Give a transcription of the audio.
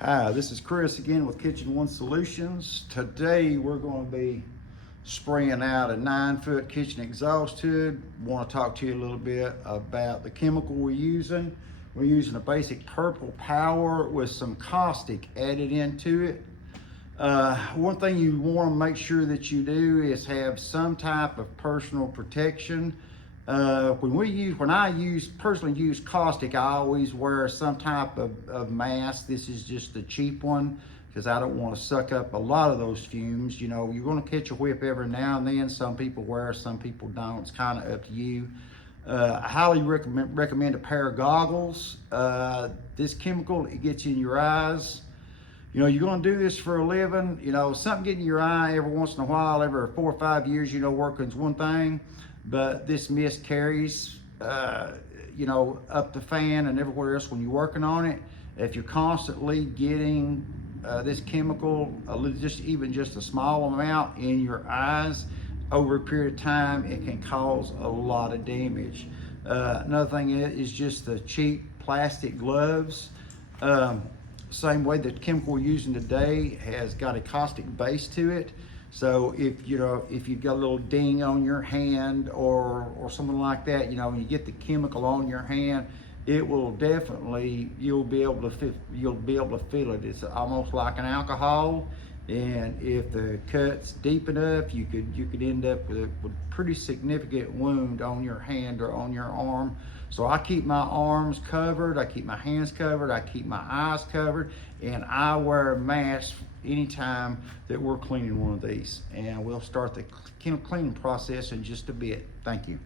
Hi, this is Chris again with Kitchen One Solutions. Today we're going to be spraying out a 9-foot kitchen exhaust hood. Want to talk to you a little bit about the chemical we're using. We're using a basic purple power with some caustic added into it. One thing you want to make sure that you do is have some type of personal protection. When I personally use caustic, I always wear some type of mask. This is just the cheap one because I don't want to suck up a lot of those fumes. You know, you're going to catch a whiff every now and then. Some people wear, some people don't. It's kind of up to you. I highly recommend a pair of goggles. This chemical, it gets in your eyes. You know, you're going to do this for a living. You know, something getting in your eye every once in a while, every 4 or 5 years, you know, working's one thing. But this mist carries, you know, up the fan and everywhere else when you're working on it. If you're constantly getting this chemical, even just a small amount in your eyes, over a period of time, it can cause a lot of damage. Another thing is just the cheap plastic gloves. Same way the chemical we're using today has got a caustic base to it. So if you've got a little ding on your hand or something like that, you know, when you get the chemical on your hand, it will definitely, you'll be able to feel it. It's almost like an alcohol, and if the cut's deep enough, you could end up with a pretty significant wound on your hand or on your arm. So I keep my arms covered, I keep my hands covered, I keep my eyes covered, and I wear a mask anytime that we're cleaning one of these. And we'll start the cleaning process in just a bit. Thank you.